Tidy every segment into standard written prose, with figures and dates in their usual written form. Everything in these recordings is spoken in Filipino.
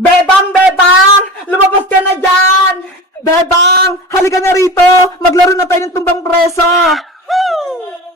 Bebang! Bebang! Lumabas ka na dyan! Bebang! Halika na rito! Maglaro na tayo ng tumbang preso!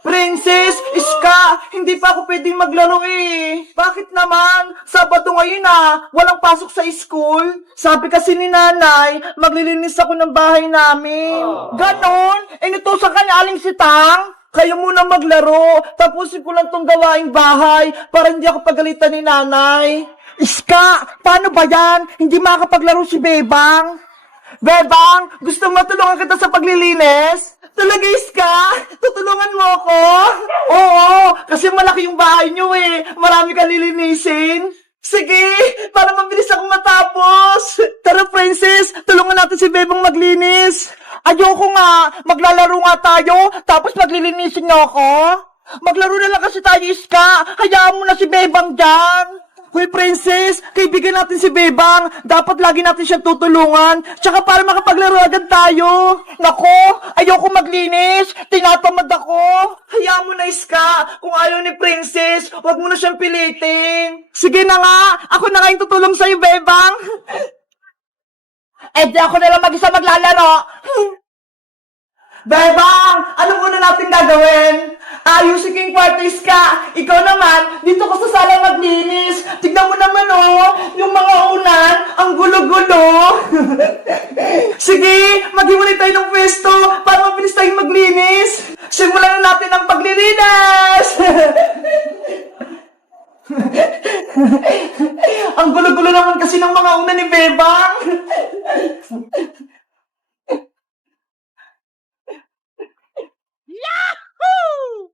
Princess! Iska! Hindi pa ako pwedeng maglaro eh! Bakit naman? Sabado ngayon ah! Walang pasok sa school! Sabi kasi ni nanay, maglilinis ako ng bahay namin! Ganon? Inutusan ka ni Aling Sitang? Kayo muna maglaro, tapusin ko lang tong gawaing bahay para hindi ako pagalitan ni nanay. Iska, paano ba yan? Hindi makakapaglaro si Bebang. Bebang, gusto mo tulungan kita sa paglilinis? Talaga, Iska? Tutulungan mo ako? Oo, kasi malaki yung bahay niyo eh. Marami kang lilinisin. Sige, para mabilis akong matapos. Tara, Princess, tulungan natin si Bebang maglinis. Ayoko nga, maglalaro nga tayo, tapos maglilinisin niyo ako. Maglaro na lang kasi tayo, Iska. Hayaan mo na si Bebang dyan. Hoy, Princess, kaibigan natin si Bebang. Dapat lagi natin siyang tutulungan. Tsaka para makapaglaro agad tayo. Nako, ayoko maglinis. Tinatamad ako. Hayaan mo na, Iska. Kung ayaw ni Princess, wag mo na siyang pilitin. Sige na nga, ako na nga yung tutulong sa'yo, Bebang. Eh, di ako na lang mag-isa maglalaro. Bebang, anong una natin gagawin? Ayusin ko yung kwartos ka. Ikaw naman, dito ko sa sala maglinis. Tignan mo naman oh, yung mga unan, ang gulo-gulo. Sige, maghiwalay tayo ng pwesto para mabilis tayong maglinis. Simulan na natin ang paglilinis. Ang gulo-gulo naman kasi ng mga unan ni Bebang. Yahoo!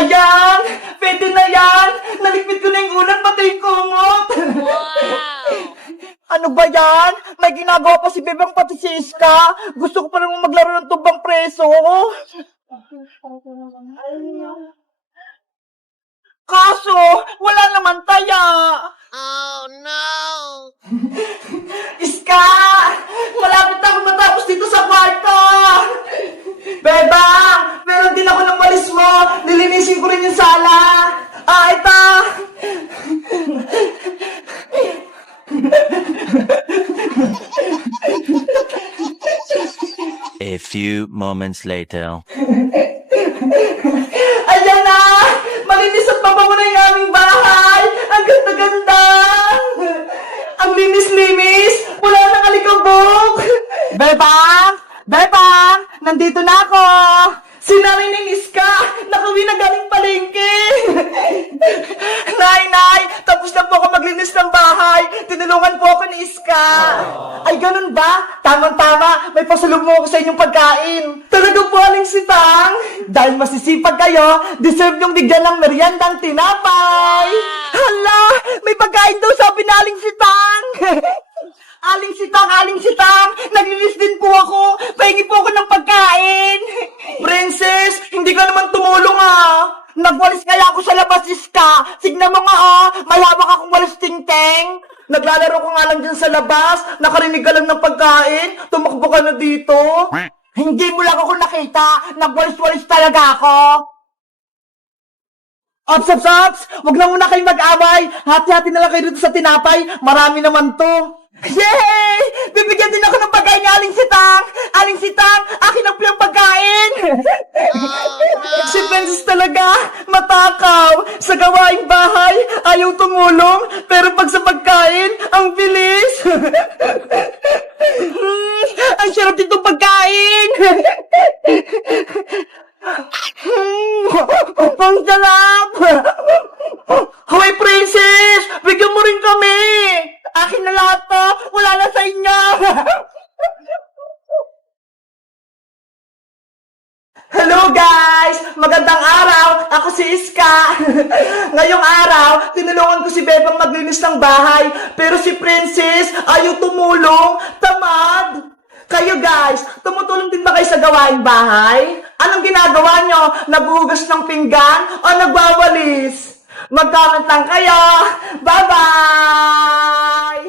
Ayan! Pwede na yan! Nalikpit ko na yung ulan, pati yung kumot! Wow! Ano ba yan? May ginagawa pa si Bebang pati si Iska. Gusto ko pa naman maglaro ng tumbang preso. Kaso, wala naman taya. Oh no! Iska! Malapit ako matapos dito sa kwarto! Bebang! Meron din ako ng walis mo! Nilinisin ko rin yung sala! Ah, ito! A few moments later. Ayan na! Malinis at mabango na yung aming bahay! Ang ganda-ganda! Ang linis-linis! Wala nang alikabok! Bebang! Bebang! Nandito na ako! Sinari ni Iska! Nakauwi na galing palengke! Nay! Tapos na po ako maglinis ng bahay! Tinulungan po ako ni Iska! Ay, ganun ba? Tamang-tama! May pasalubong ako sa inyong pagkain! Talaga po, Aling Sitang! Dahil masisipag kayo, deserve yung bigyan ng meriendang tinapay! Hala! May pagkain daw sabi na Aling Sitang! Aling Sitang! Naglinis din po ako! Pahingi po ako ng pagkain! Princess, hindi ka naman tumulong ah! Nagwalis kaya ako sa labas, Iska! Tignan mo nga oh! May hawak akong walis ting-teng! Naglalaro ko nga lang dyan sa labas! Nakarinig ka lang ng pagkain! Tumakbo ka na dito! Hindi mo lang ako nakita! Nagwalis-walis talaga ako! Ops! Huwag na muna kayong mag-away! Hati-hati na lang kayo dito sa tinapay! Marami naman to! Yay! Bibigyan din ako ng pagkain ni Aling Sitang! Aling Sitang, akin ang piyang pagkain! Si Princess talaga, matakaw! Sa gawaing bahay, ayaw tumulong, pero pag sa pagkain, ang bilis! Ang sarap ditong pagkain! Ang sarap! Hoy, Princess! Bigyan mo rin kami! Akin na lahat to! Wala na sa inyo! Hello guys! Magandang araw! Ako si Iska! Ngayong araw, tinulungan ko si Bebang maglinis ng bahay, pero si Princess ayaw tumulong. Tamad! Kayo guys, tumutulong din ba kayo sa gawaing bahay? Anong ginagawa nyo? Naghuhugas ng pinggan o nagwawalis? Mag-comment lang kayo! Bye-bye!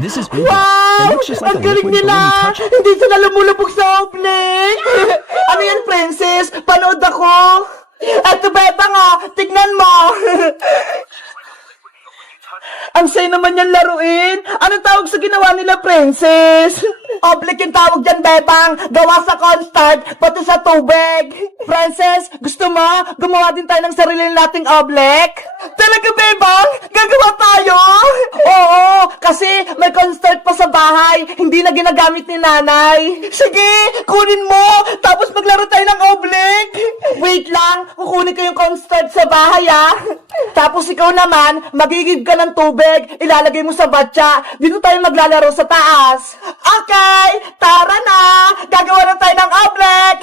This is Uber. It Wow! looks just like a Ang galing liquid, but nila! when you touch it, Hindi sila lumulubog sa oblek! Ano yan, princess? Panood ako! Eto, bebang, tignan mo! Ang say naman yan laruin! Anong tawag sa ginawa nila, princess? Oblek yung tawag dyan, bebang! Gawa sa cornstarch, pati sa tubig! Princess, gusto mo? Gumawa din tayo ng sarili nating oblek? Talaga, bebang? Gagawa tayo? Oo, kasi may cornstarch pa sa bahay, hindi na ginagamit ni nanay. Sige, kunin mo, tapos maglaro tayo ng oblek. Wait lang, kukunin ko yung cornstarch sa bahay, Tapos ikaw naman, magigib ka ng tubig, ilalagay mo sa batya, dito tayo maglalaro sa taas. Okay, tara na! Gagawa na tayo ng oblek!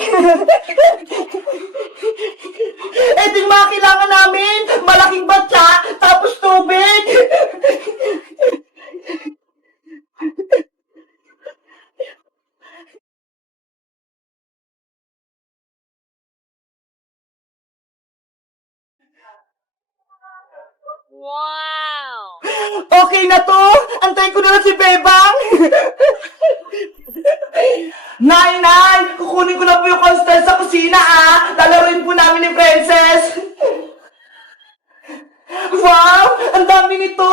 Ito yung mga kailangan namin, malaking batya, tapos tubig. Wow! Okay na to! Antayin ko na lang si Bebang! Nay! Kukunin ko na po yung cornstarch sa kusina, Lalaroin po namin ni Princess! Wow! Ang dami nito!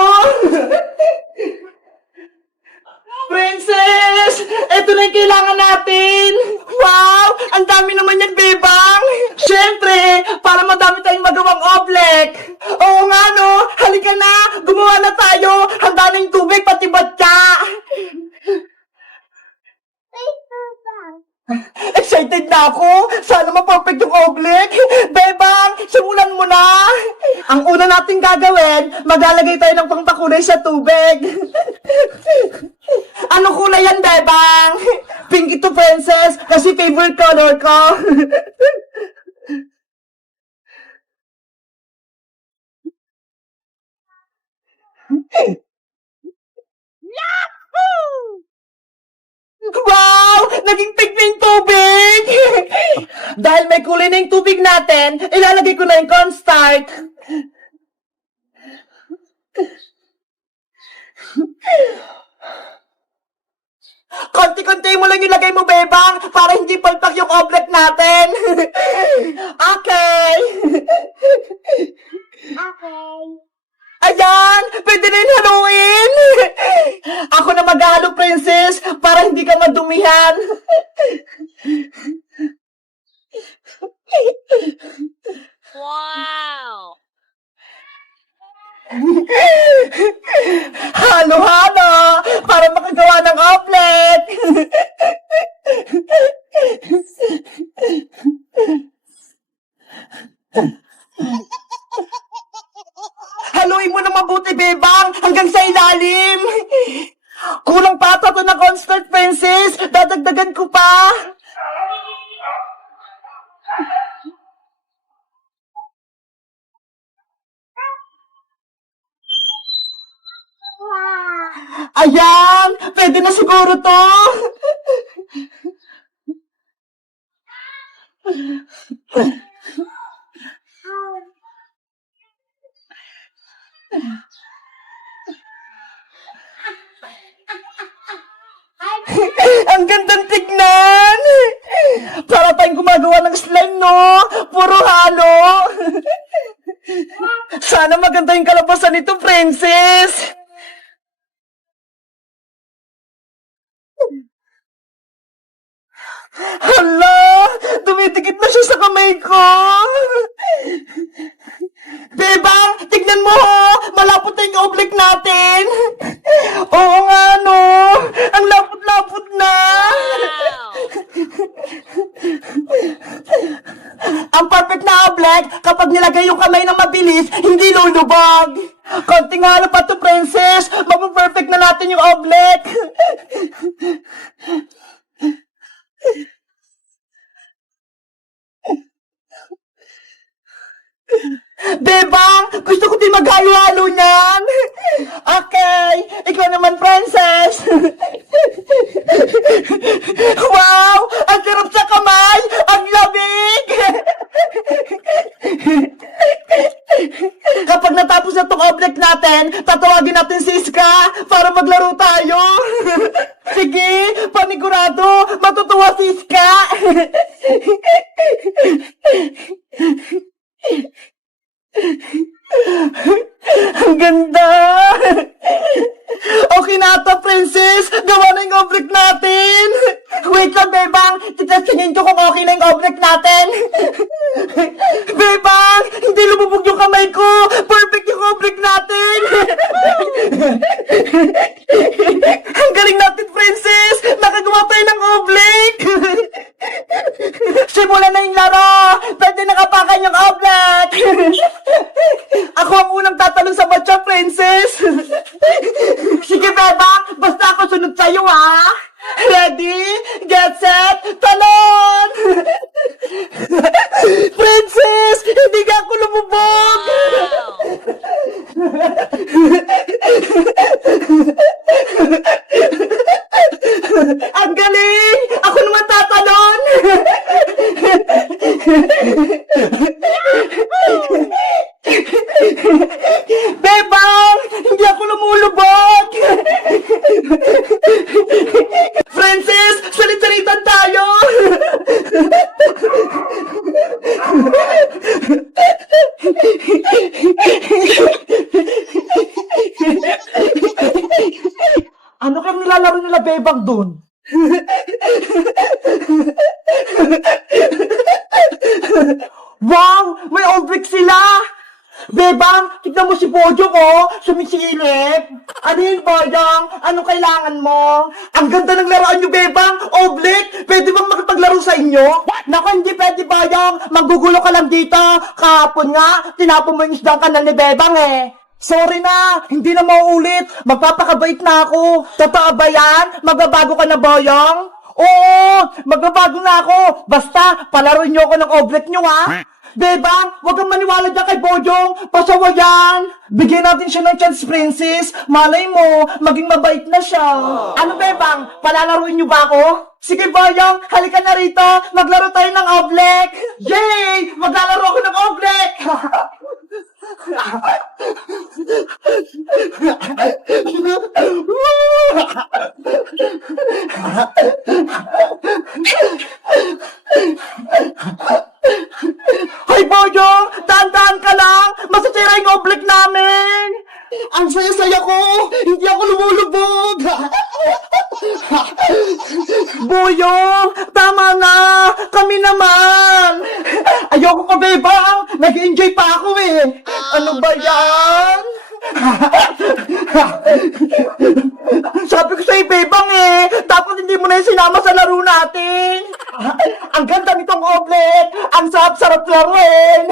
Princess! Ito na yung kailangan natin! Wow! Ang dami naman yan, Bebang! Siyempre, para madami tayong magawang oblek! Oo nga, no? Halika na! Gumawa na tayo! Handa na yung tubig, pati batya! Excited na ako! Sana ma-perfect yung oblek! Bebang, simulan mo na! Ang una nating gagawin, maglalagay tayo ng pangpakulay sa tubig. Ano kulay yan, Bebang? Pink ito, princess, kasi favorite color ko. Wow! Naging pink na yung tubig! Dahil may kulay na yung tubig natin, ilalagay ko na yung cornstarch. Konti-konti mo lang ilagay mo, Bebang, para hindi palpak yung oblek natin. Okay. Ayan! Pwede na yung haluin! Ako na maghahalo, princess, para hindi ka madumihan. Wow! Halo-halo! Para makagawa ng omelet! Haluin mo na mabuti, Bebang, hanggang sa ilalim! Kulang pa ata to ng cornstarch, princess! Dadagdagan ko pa! Ayan! Pwede na siguro to! Ang gandang tignan! Para tayong gumagawa ng slime, no? Puro halo! Sana maganda yung kalabasan nito, princess! Hala! Dumidikit na siya sa kamay ko! Bebang, tignan mo! Malapot na yung oblek natin! Oo nga, no? Ang lapot-lapot na! Wow! Ang perfect na oblek, kapag nilagay yung kamay ng mabilis, hindi lulubog! Konting halo pa to, princess! Mapaperfect na natin yung oblek! Bebang, gusto ko din maghalo-halo niyan. Okay, ikaw naman, princess. Wow, ang sarap sa kamay, ang lamig. Kapag natapos na tong oblek natin, natin, tatawagin natin si Iska para maglaro tayo. Sige, panigurado, matutuwa si Iska. Ang ganda! Okay na ito, princess! Gawa na yung object natin! Wait lang, Bebang! Titestinin ko kung okay na yung object natin! Bebang! Hindi lumubog yung kamay ko! Perfect yung object natin! Ang galing natin, princess! Nakagawa tayo ng object! Simulan na yung laro! Pwede nakapakan yung object! Ako ang unang tatalon sa matcha, princess! Sige, Bebang! Basta ako sunod sa'yo, ha? Ready? Get set? Talon! Princess! Hindi ka ako lumubog! Wow! Ang galing! Ako naman tatalon! Bebang! Hindi ako lumulubog! Francis! Salit-salitan tayo! Ano kang nilalaro nila, Bebang, dun? Wow! May object sila! Bebang, tignan mo si Bojo ko, sumisilip. Ano yun, Boyong? Anong kailangan mo? Ang ganda ng laruan nyo, Bebang! Object! Pwede bang makipaglaro sa inyo? Naku, hindi pwede, Boyong. Magugulo ka lang dito. Kahapon nga, tinapon mo yung isdang kanal ni Bebang eh. Sorry na, hindi na mauulit. Magpapakabait na ako. Totoo ba yan? Magbabago ka na, Boyong? Oo, magbabago na ako. Basta, palaruin niyo ako ng object niyo, ha? Bebang, huwag kang maniwala dyan kay Bojong. Pasawa yan. Bigyan natin siya ng chance, princess. Malay mo, maging mabait na siya. Ano, Bebang? Palalaruin niyo ba ako? Sige, Boyong, halika na rito. Maglaro tayo ng oblek. Yay! Maglalaro ako ng oblek. Hoy, Bojong! Dahan-dahan ka lang! Masasira yung oblek namin! Ang saya-saya ko! Hindi ako lumulubog! Boyong! Tama na! Kami naman! Ayoko pa, Bebang! Nag-enjoy pa ako eh! Ano ba yan? Sabi ko sa'yo, Bebang eh! Dapat hindi mo na yung sinama sa laro natin! Ang ganda nitong oblek! Ang sarap-sarap laruin!